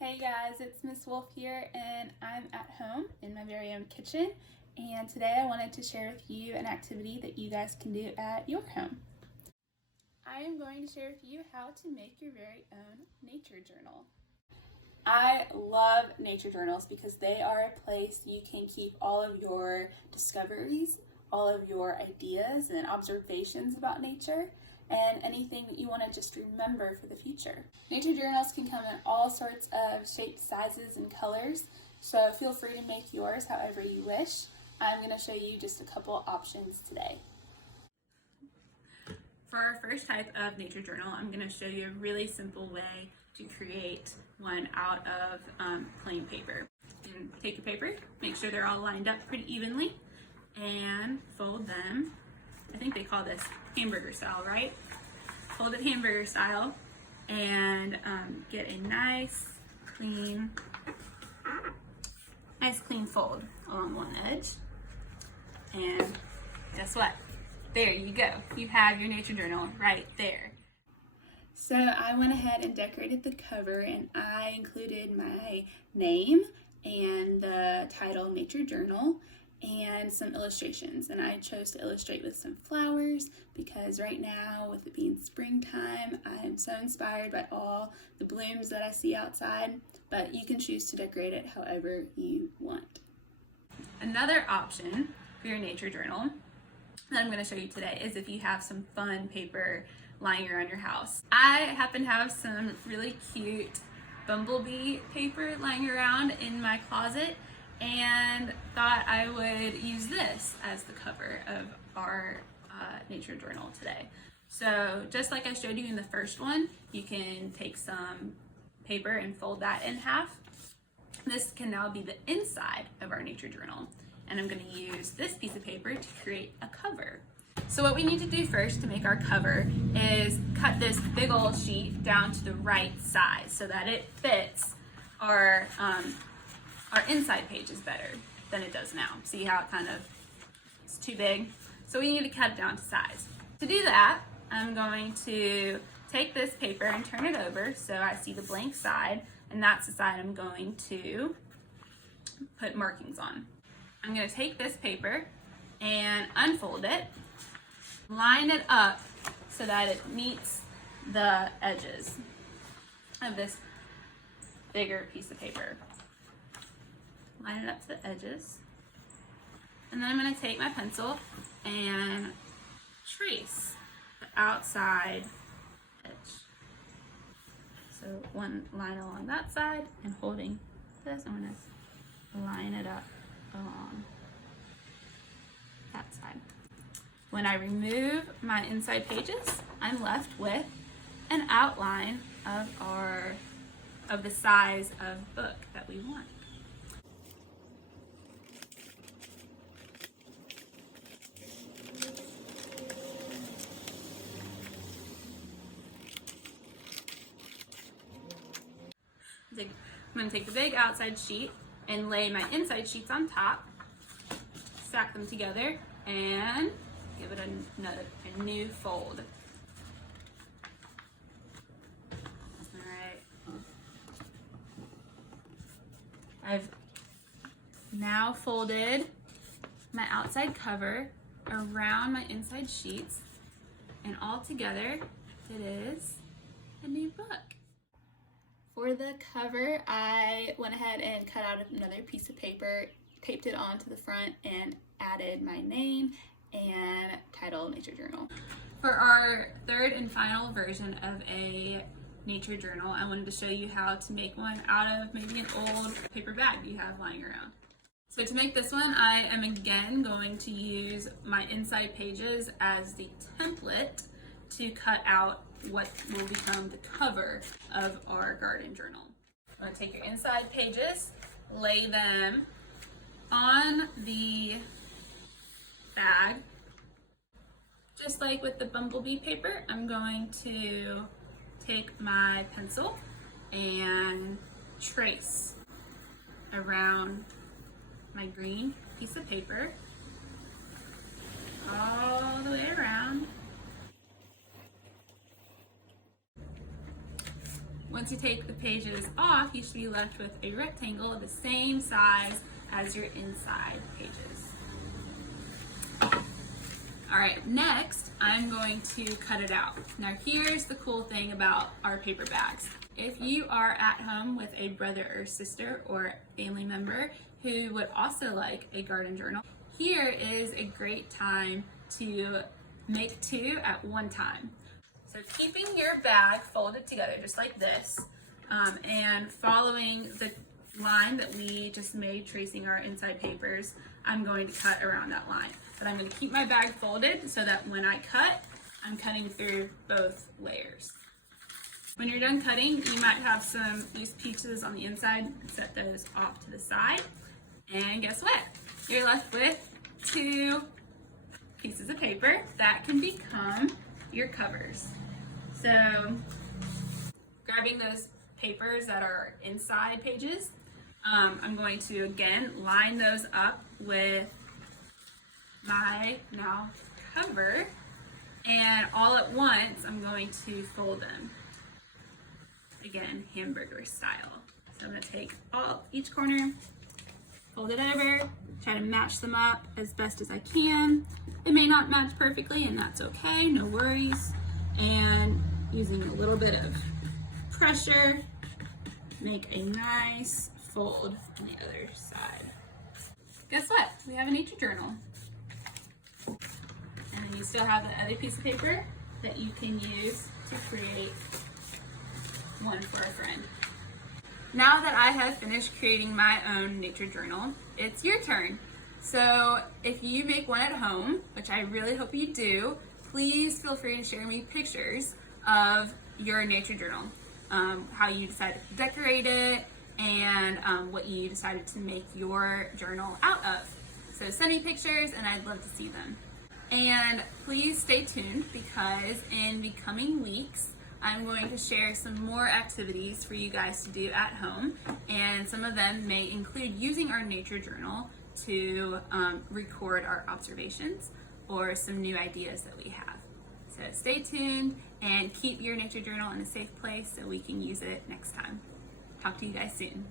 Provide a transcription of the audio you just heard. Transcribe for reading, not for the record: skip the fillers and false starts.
Hey guys, it's Miss Wulf here and I'm at home in my very own kitchen, and today I wanted to share with you an activity that you guys can do at your home. I am going to share with you how to make your very own nature journal. I love nature journals because they are a place you can keep all of your discoveries, all of your ideas and observations about nature, and anything that you want to just remember for the future. Nature journals can come in all sorts of shapes, sizes, and colors, so feel free to make yours however you wish. I'm going to show you just a couple options today. For our first type of nature journal, I'm going to show you a really simple way to create one out of plain paper. And take your paper, make sure they're all lined up pretty evenly, and fold them. I think they call this hamburger style, right? Fold it hamburger style and get a nice clean fold along one edge. And guess what? There you go. You have your nature journal right there. So I went ahead and decorated the cover, and I included my name and the title Nature Journal and some illustrations, and I chose to illustrate with some flowers because right now, with it being springtime, I'm so inspired by all the blooms that I see outside, but you can choose to decorate it however you want. Another option for your nature journal that I'm going to show you today is if you have some fun paper lying around your house. I happen to have some really cute bumblebee paper lying around in my closet, and thought I would use this as the cover of our nature journal today. So just like I showed you in the first one, you can take some paper and fold that in half. This can now be the inside of our nature journal, and I'm going to use this piece of paper to create a cover. So what we need to do first to make our cover is cut this big old sheet down to the right size so that it fits our inside page is better than it does now. See how it kind of is too big? So we need to cut it down to size. To do that, I'm going to take this paper and turn it over so I see the blank side, and that's the side I'm going to put markings on. I'm going to take this paper and unfold it, line it up so that it meets the edges of this bigger piece of paper. Line it up to the edges, and then I'm going to take my pencil and trace the outside edge. So one line along that side, and holding this, I'm going to line it up along that side. When I remove my inside pages, I'm left with an outline of the size of book that we want. I'm going to take the big outside sheet and lay my inside sheets on top, stack them together, and give it a new fold. Alright. I've now folded my outside cover around my inside sheets, and all together it is a new book. For the cover, I went ahead and cut out another piece of paper, taped it onto the front, and added my name and title Nature Journal. For our third and final version of a nature journal, I wanted to show you how to make one out of maybe an old paper bag you have lying around. So to make this one, I am again going to use my inside pages as the template to cut out what will become the cover of our garden journal. I'm going to take your inside pages, lay them on the bag. Just like with the bumblebee paper, I'm going to take my pencil and trace around my green piece of paper all the way around. Once you take the pages off, you should be left with a rectangle of the same size as your inside pages. All right, next I'm going to cut it out. Now here's the cool thing about our paper bags. If you are at home with a brother or sister or family member who would also like a garden journal, here is a great time to make two at one time. So keeping your bag folded together just like this, and following the line that we just made tracing our inside papers, I'm going to cut around that line. But I'm going to keep my bag folded so that when I cut, I'm cutting through both layers. When you're done cutting, you might have some loose pieces on the inside. Set those off to the side. And guess what? You're left with two pieces of paper that can become your covers. So grabbing those papers that are inside pages, I'm going to again line those up with my now cover, and all at once I'm going to fold them. Again, hamburger style. So I'm going to take each corner, fold it over, try to match them up as best as I can. It may not match perfectly, and that's okay, no worries. And using a little bit of pressure, make a nice fold on the other side. Guess what? We have a nature journal. And then you still have the other piece of paper that you can use to create one for a friend. Now that I have finished creating my own nature journal, it's your turn. So if you make one at home, which I really hope you do, please feel free to share me pictures of your nature journal, how you decided to decorate it, and what you decided to make your journal out of. So send me pictures and I'd love to see them. And please stay tuned, because in the coming weeks, I'm going to share some more activities for you guys to do at home, and some of them may include using our nature journal to record our observations or some new ideas that we have. So stay tuned and keep your nature journal in a safe place so we can use it next time. Talk to you guys soon.